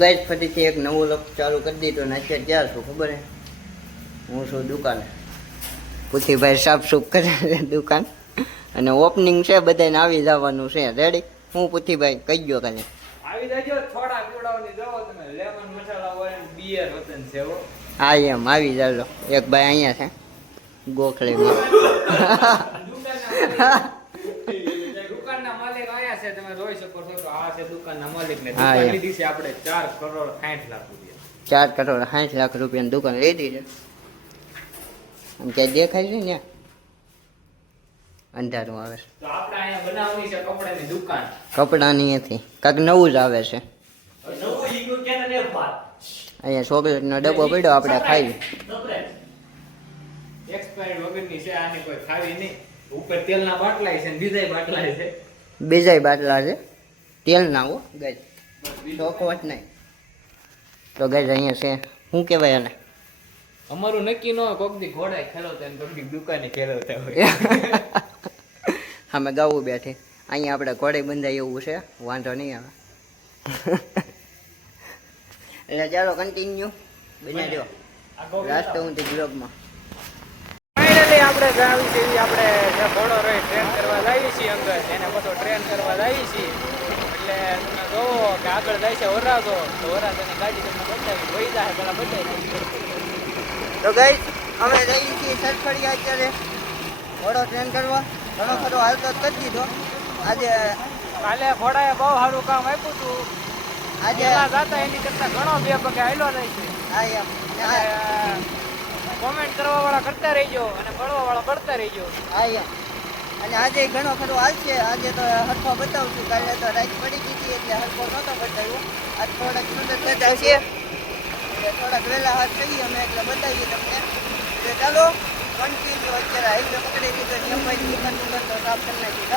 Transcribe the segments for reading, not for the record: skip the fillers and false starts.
Guys ફરીથી એક નવો લોક ચાલુ કરી દીધો ને અત્યારે ક્યાં છું ખબર હે? હું છું દુકાને. પુથીભાઈ સાફ સૂફ કરે છે દુકાન અને ઓપનિંગ છે, બધાને આવી જવાનું છે. રેડી? હું પુથીભાઈ કહી ગયો ખાલી આવી જજો. થોડા પીવડાવવાની જાઓ તમે. લેમન મસાલા હોય બિયર વતન છે હો. હા એમ આવી જાજો. એક ભાઈ અહીંયા છે ગોખલીમાં. દુકાનના માલિક આયા છે, તમે જોઈ શકો છો. તો આ છે દુકાનના માલિક ને હા, દુકાન એમ. લીધી છે આપણે 4,60,00,000 રૂપિયા. 4,60,00,000 રૂપિયાની દુકાન લીધી છે. આમ ક્યાં દેખાય છે ને અંધારું આવે છે. તો આપણે અહીંયા બનાવવાની છે કપડાની દુકાન. કપડાની નથી, કાંઈક નવું જ આવે છે. નવું ઈગો કેને ને ભાત. અહીંયા ચોકલેટનો ડબ્બો પડ્યો, આપણે ખાઈ. એક્સપાયર્ડ વગરની છે, આને કોઈ ખાવી નહીં. ઉપર તેલના બાટલા છે ને બીજાય બાટલા છે. બીજાય બાટલા છે તેલ ના હો ગાય, ચોખવટ નહીં. તો ગાય અહીંયા છે શું કહેવાય એને? અમારું નક્કી ન હોય, કોક દી ઘોડાય ખેલવતા ને કોક દી દુકાને ખેલવતા હોય. અમે ગાવું બેઠી અહીંયા આપણે ઘોડે બંધાય એવું છે, વાંધો નહીં આવે. એટલે ચાલો કન્ટિન્યુ બનાવજો લાસ્ટ સુધી બ્લોગમાં. ફાઇનલી આપણે જાવી છે આપણે જે ઘોડો રહી ટ્રેન કરવા લાવી છીએ અંદર, એને બધો ટ્રેન કરવા લાવી છીએ. એટલે તમે જોવો કે આગળ જાય છે વરાજો, તો વરાજાની ગાડી તમને બતાવી વહી જાય પેલા બતાવી. તો ગાઈસ અમે જઈએ છીએ સરફળિયા અત્યારે ઘોડો ટ્રેન કરવા. ઘણો ખરો હાલતો જ કરી દીધો આજે. કાલે ઘોડાએ બહુ સારું કામ આપ્યું હતું. આજે જાતા એની કરતા ઘણો 2 પગે હાલ્યો જાય છે. હા એમ કોમેન્ટ કરવા વાળા કરતા રહીજો અને બળવા વાળા બળતા રહીજો. હા એમ. અને આજે ઘણો ખરો હાલશે. આજે તો હરખો બતાવશું. કાલે તો રાત પડી ગઈ હતી એટલે હરખો નહોતો બતાવ્યો. આજ થોડાક સુંદર બતાવશે એટલે થોડાક વહેલા હાથ થઈએ અમે એટલે બતાવીએ તમને. એટલે ચાલો કન્ટિન્યુ. અત્યારે હાઈવે પકડી દીધો નિયમભાઈ દુકાન તો સાફ કરી નાખી.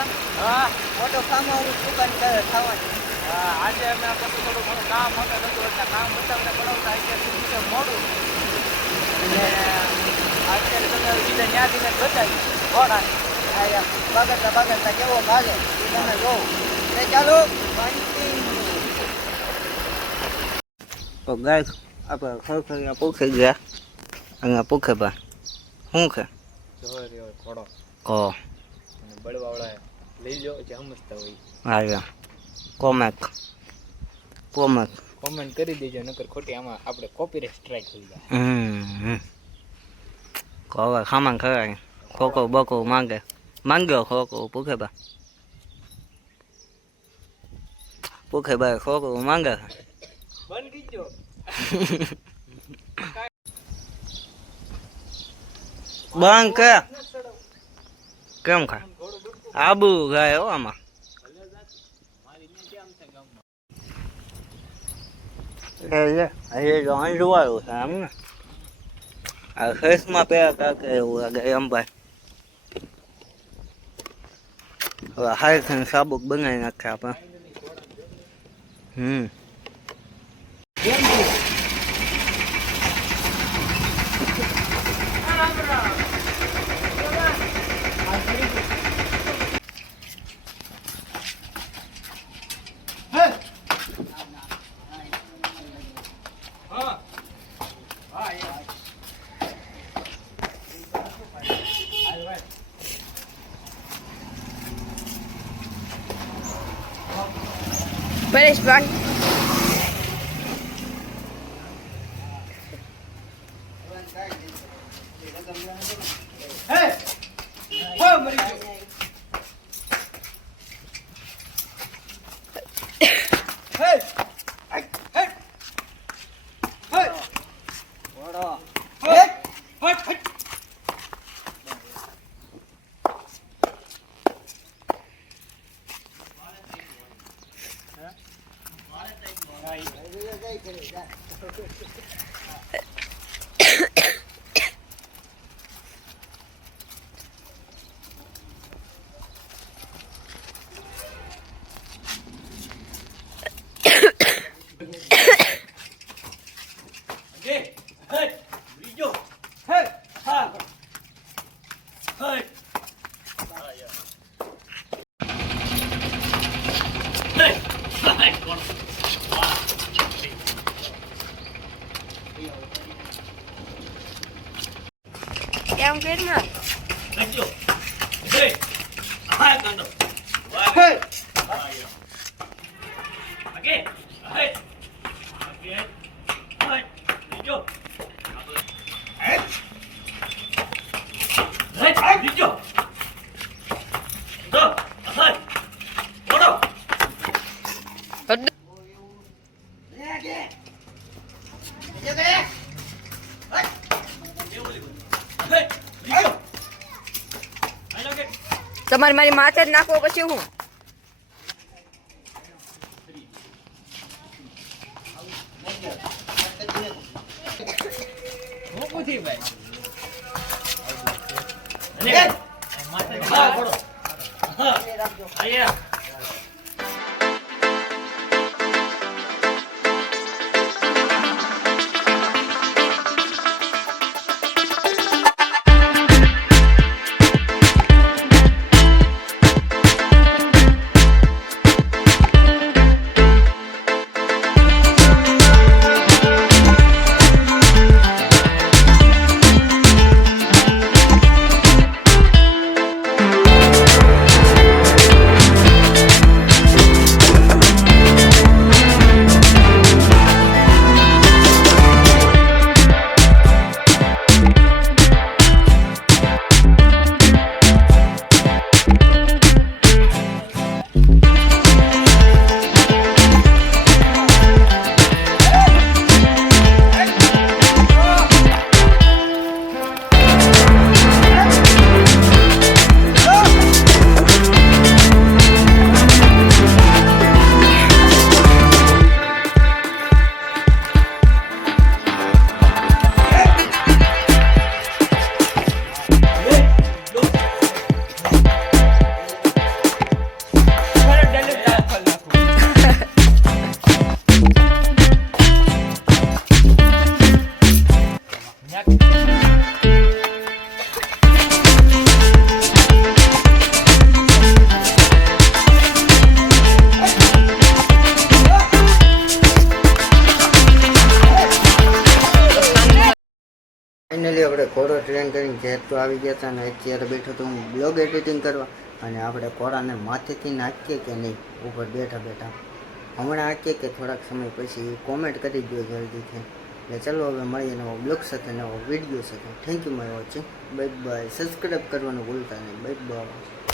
હા મોટો ખાવામાં દુકાન ખાવાની. હા, આજે અમે પછી થોડું ઘણું કામ હતું એટલે કામ બતાવતા બતાવતા અત્યારે સુધી છે મોડું. અને અત્યારે તમે બીજા ત્યાંથી ને બતાવી ઘોડાને. બગડતા કેવો ભાગે એ તમે જોવો. એટલે ચાલો કન્ટિન્યુ. તો ગાય આપણે ખરખરિયા પૂછી ગયા અહીંયા પૂખે બા શું છે? ઘોડો કહો અને બળવા વાળા લઈ લો જે સમજતા હોય. હા કોમેક કોમેન્ટ કરી દેજો, નકર ખોટી આમાં આપણે કોપીરાઇટ સ્ટ્રાઇક થઈ જાય. હવે ખામાં ખવાય. ખોખો બકો માંગ્યો ખોખો પૂખે ભાઈ ખોખો માંગે. બંધ કીજો. બંધ કે કેમ ખા આબુ ગાય હો આમાં. જોવાનું છે આમ ને આ ફેસમાં પેલા કાંક એવું લાગે એમ ભાઈ. હવે હાઈ ખાઈને સાબુક બનાવી નાખે આપણે. Peraí, vai. કેમ કેરમાં Let's go. Hey. Hi, Kando. Hey. Okay. Hey. Okay. Hi. Let's go. Hey. Hey. Let's go. Go. Hi. Go. Hey. Let's go. I like it. તમારે મારી માથે જ નાખવો પછી હું મોકુથી ભાઈ Hey. હા ફોડો હા આયા ફાઇનલી આપણે ઘોડો ટ્રેન કરીને ઘેર તો આવી ગયા હતા અને અત્યારે બેઠો તો હું બ્લોગ એડિટિંગ કરવા અને આપણે ઘોડાને માથેથી નાખીએ કે નહીં ઉપર બેઠા બેઠા હમણાં હાંકીએ કે થોડાક સમય પછી કોમેન્ટ કરી દો જલ્દીથી એટલે ચલો હવે મળીએ નવો બ્લોગ સાથે નવો વિડીયો સાથે thank you my watching bye bye subscribe કરવાનું ભૂલતા નહીં બાય બાય